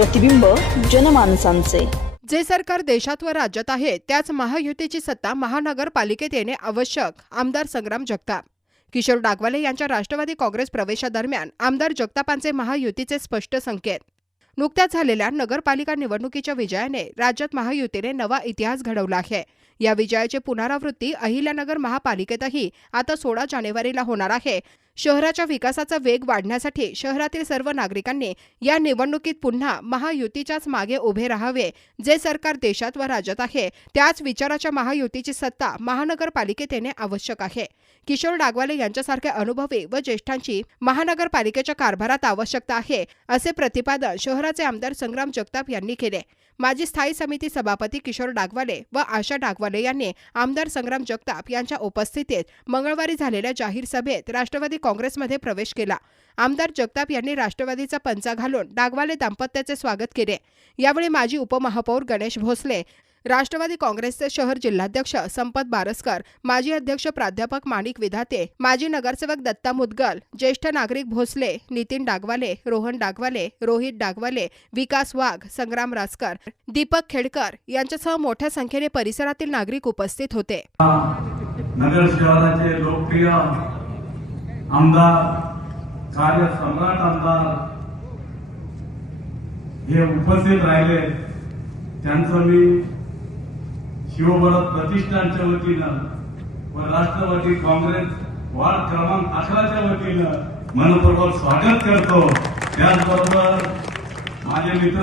प्रतिबिंब जनमानसांचे। जे सरकार देशात व राज्यात आहे त्याच महायुतीची सत्ता महानगरपालिकेत येणे आवश्यक। आमदार संग्राम जगताप। किशोर डागवाले यांच्या राष्ट्रवादी काँग्रेस प्रवेशादरम्यान आमदार जगतापांचे महायुतीचे स्पष्ट संकेत। नुकत्याच झालेल्या नगरपालिका निवडणुकीच्या विजयाने राज्यात महायुतीने नवा इतिहास घडवला आहे। या विजयाची पुनरावृत्ती अहिल्यानगर महापालिकेतही आता 16 जानेवारीला होणार आहे। शहराच्या विकासाचा वेग वाढण्यासाठी शहरातील सर्व नागरिकांनी या निवडणुकीत पुन्हा महायुतीच्याच मागे उभे राहावे। जे सरकार देशात व राज्यात आहे त्याच विचाराच्या महायुतीची सत्ता महानगरपालिकेत येणे आवश्यक आहे। किशोर डागवाले यांच्यासारख्या अनुभवी व ज्येष्ठांची महानगरपालिकेच्या कारभारात आवश्यकता आहे, असे प्रतिपादन शहराचे आमदार संग्राम जगताप यांनी केले। माजी स्थायी समिती सभापती किशोर डागवाले व आशा डागवाले यांनी आमदार संग्राम जगताप यांच्या उपस्थितीत मंगळवारी झालेल्या जाहीर सभेत राष्ट्रवादी काँग्रेसमध्ये प्रवेश केला। आमदार जगताप यांनी राष्ट्रवादीचा पंचा घालून डागवाले दाम्पत्याचे स्वागत केले। यावेळी माजी उपमहापौर गणेश भोसले, राष्ट्रवादी काँग्रेसचे शहर जिल्हाध्यक्ष संपत बारसकर, माजी अध्यक्ष प्राध्यापक माणिक विधाते, माजी नगरसेवक दत्ता मुदगल, ज्येष्ठ नागरिक भोसले, नितीन डागवाले, रोहन डागवाले, रोहित डागवाले, विकास वाघ, संग्राम रासकर, दीपक खेडकर यांच्यासह मोठ्या संख्येने परिसरातील नागरिक उपस्थित होते। नगर शहराचे लोकप्रिय आमदार, कार्य सम्राट आमदार हे उपस्थित राहिले, त्यांचं मी शिवभरत प्रतिष्ठानच्या वतीनं व राष्ट्रवादी काँग्रेस वार्ड क्रमांक 11च्या वतीनं मनपूर्वक स्वागत करतो। त्याचबरोबर माझे मित्र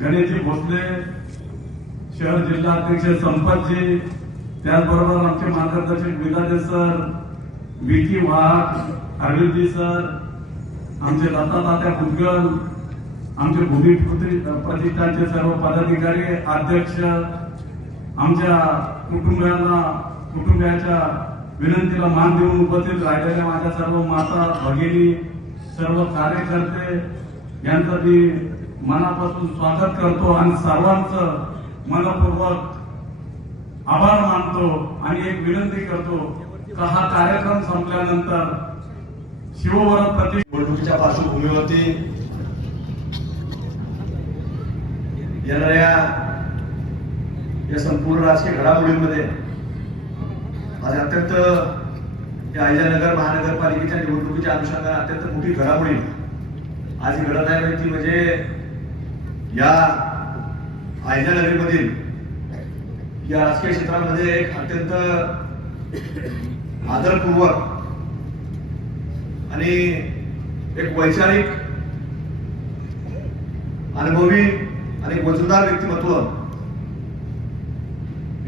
गणेशजी भोसले, शहर जिल्हाध्यक्ष संपतजी, त्याचबरोबर आमचे मार्गदर्शक विधाते सर, विकी वाघ, अरविंदजी सर, आमचे दत्तातात्या मुदगल, आमचे भूमी प्रतिष्ठानचे सर्व पदाधिकारी, अध्यक्ष, आमच्या कुटुंबियाच्या विनंतीला मान देऊन उपस्थित राहिलेल्या माझ्या सर्व माता भगिनी, सर्व कार्यकर्ते यांचं मी मनापासून स्वागत करतो आणि सर्वांचं मनपूर्वक आभार मानतो आणि एक विनंती करतो की हा कार्यक्रम संपल्यानंतर शिवभरत निवडणुकीच्या पार्श्वभूमीवरती येणाऱ्या या संपूर्ण राजकीय घडामोडींमध्ये आज अत्यंत या अहिल्यानगर महानगरपालिकेच्या निवडणुकीच्या अनुषंगाने अत्यंत मोठी घडामोडी आज ही घडत आहे। ती म्हणजे या अहिल्यानगरीमधील या राजकीय क्षेत्रामध्ये एक अत्यंत आदरपूर्वक आणि एक वैचारिक, अनुभवी आणि वजनदार व्यक्तिमत्व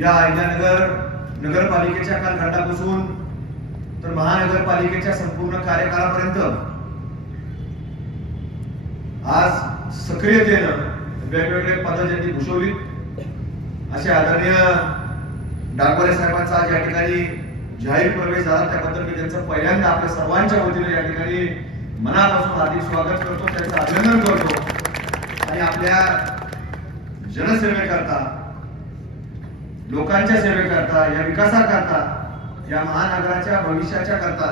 या अहिल्यानगर नगरपालिकेच्या कालखंडापासून तर महानगरपालिकेच्या संपूर्ण कार्यकाळापर्यंत आज सक्रियतेनं वेगवेगळे पदं ज्यांनी भूषवली असे आदरणीय डागवाले साहेबांचा आज या ठिकाणी जाहीर प्रवेश झाला, त्याबद्दल मी त्यांचं पहिल्यांदा आपल्या सर्वांच्या वतीने या ठिकाणी मनापासून हार्दिक स्वागत करतो, त्यांचं अभिनंदन करतो आणि आपल्या जनसेवेकरता, लोकांच्या सेवेकरता, या विकासाकरता, या महानगराच्या भविष्याच्या करता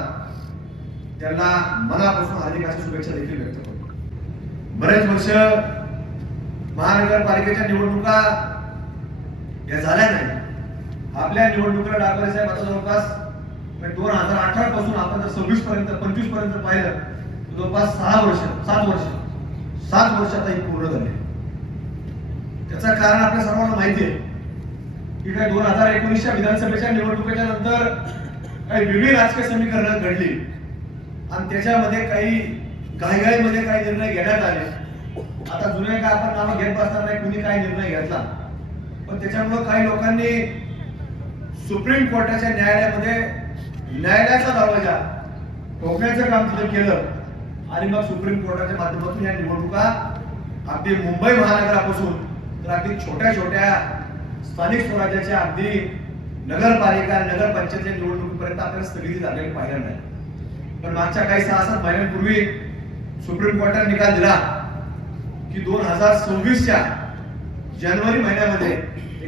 त्यांना मनापासून हार्दिक अशा शुभेच्छा देखील व्यक्त करतो। बरेच वर्ष महानगरपालिकेच्या निवडणुका या झाल्या नाही। आपल्या निवडणुकीला डागवाले साहेब आता जवळपास 2018 पासून आपण जर 26 पर्यंत 25 पर्यंत पाहिलं तर जवळपास 7 वर्ष आता ही पूर्ण झाली। त्याचं कारण आपल्या सर्वांना माहिती आहे की काय 2019च्या विधानसभेच्या निवडणुकीच्या नंतर काही वेगळी राजकीय समीकरणं घडली आणि त्याच्यामध्ये काही घाईघाईमध्ये काही निर्णय घेण्यात आले। आता जुने काय आपण नावं घेत बसणार नाही कुणी काय निर्णय घेतला, पण त्याच्यामुळे काही लोकांनी सुप्रीम कोर्टाच्या न्यायालयामध्ये न्यायालयाचा दरवाजा ठोकण्याचं काम तिथे केलं आणि मग सुप्रीम कोर्टाच्या माध्यमातून या निवडणुका अगदी मुंबई महानगरापासून तर अगदी छोट्या छोट्या स्थानिक स्वराज्याच्या अगदी नगरपालिका नगरपंचायतच्या निवडणुकीपर्यंत आपल्याला स्थगिती झालेली पाहिलं नाही। पण मागच्या काही 6-7 महिन्यांपूर्वी सुप्रीम कोर्टाने निकाल दिला की 2026च्या जानेवारी महिन्यामध्ये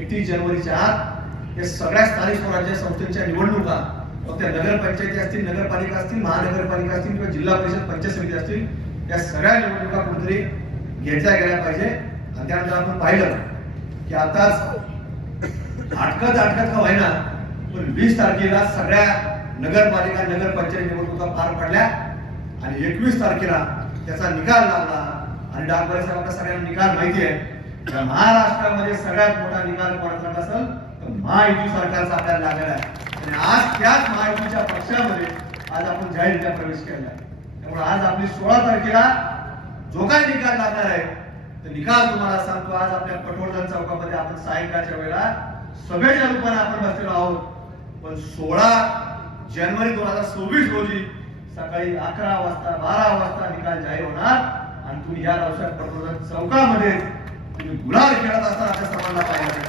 31 जानेवारीच्या आत या सगळ्या स्थानिक स्वराज्य संस्थांच्या निवडणुका मग त्या नगरपंचायती असतील, नगरपालिका असतील, महानगरपालिका असतील किंवा जिल्हा परिषद पंचायत समिती असतील, या सगळ्या निवडणुका कुठेतरी घेतल्या गेल्या पाहिजे. आणि त्यानंतर आपण पाहिलं की आताच अटकत का व्हायना पण 20 तारखेला सगळ्या नगरपालिका नगरपंचायत निवडणुका पार पडल्या आणि 21 तारखेला त्याचा निकाल लागला. आणि डाकबारे साहेबांना सगळ्यांना निकाल माहिती आहे. महाराष्ट्रामध्ये सगळ्यात मोठा निकाल कोणाचा असेल तर महायुती सरकारचा आपल्याला लागलेला आहे. आणि आज त्याच महायुतीच्या पक्षामध्ये आज आपण जाहीररित्या प्रवेश केला आहे. त्यामुळे आज आपली 16 तारखेला जो काही निकाल लागणार आहे तो निकाल तुम्हाला सांगतो. आज आपल्या पटवर्धन चौकामध्ये आपण सायंकाळच्या वेळेला सभेच्या रूपाने आपण बसलेलो आहोत. पण 16 जानेवारी 2026 रोजी सकाळी 11 वाजता 12 वाजता निकाल जाहीर होणार आणि तुम्ही या रावसाहेब पटवर्धन चौकामध्ये तुम्ही गुलाल खेळत असताना आपल्या सर्वांना पाहिजे.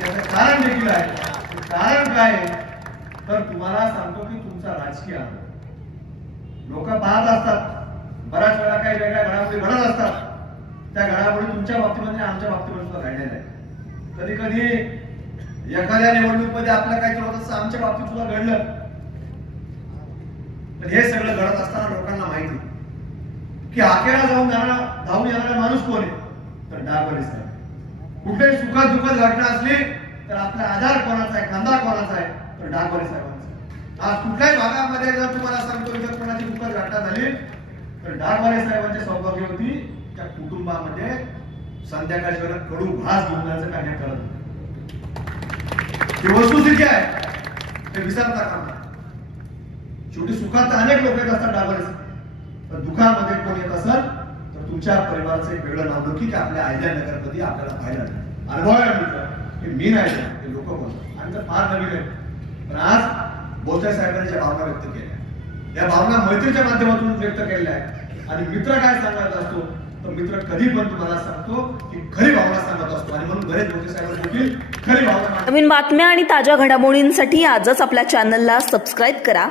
त्याचं कारण देखील आहे. कारण काय तर तुम्हाला सांगतो की तुमचा राजकीय लोक पाहत असतात. बऱ्याच वेळा काही वेगळ्या घडामोडी घडत असतात. त्या घडामोडी तुमच्या बाबतीमध्ये आमच्या बाबतीमध्ये सुद्धा घडलेल्या आहे. कधी कधी एखाद्या निवडणुकीमध्ये आपल्याला काहीतरी होत असतं आमच्या बाबतीत सुद्धा घडलं. पण हे सगळं घडत असताना लोकांना माहिती की अखेरा धावून येणारा माणूस कोण आहे तर डागवले साहेब. कुठे सुखात दुःखात घटना असली तर आपला आधार कोणाचा आहे खांदा कोणाचा आहे तर डागवले साहेबांचा. आज कुठल्याही भागामध्ये जर तुम्हाला सांगतो जर कोणाची दुःखद घटना झाली तर डागवाले साहेबांचे सौभाग्य होती त्या कुटुंबामध्ये संध्याकाळच्या वेळेला कडू घास घेऊन जायचं कार्य करत. ही वस्तुस्थिती आहे ते विसरता कामा. शेवटी सुखात अनेक लोक येत असतात डागवाले साहेब. पण दुःखामध्ये कोण येत असेल तर तुमच्या परिवाराचं एक वेगळं नाव नक्की की आपल्या अहिल्यानगरमध्ये आपल्याला पाहायला अनुभवायला मिळतं. हे मी नाही ते लोक बोलतात आणि तर फार नवीन आहे. पण आज बोलताय साहेबांनी ज्या भावना व्यक्त केल्या या भावना मैत्रीच्या माध्यमातून व्यक्त केलेल्या आहेत. आणि मित्र काय सांगत असतो तर मित्र कधी पण तुम्हाला सांगतो की खरी भावना सांगत असतो. आणि म्हणून बरेच बोलते साहेब देखील खरी भावना. नवीन बातम्या आणि ताज्या घडामोडींसाठी आजच आपल्या चॅनलला सबस्क्राईब करा.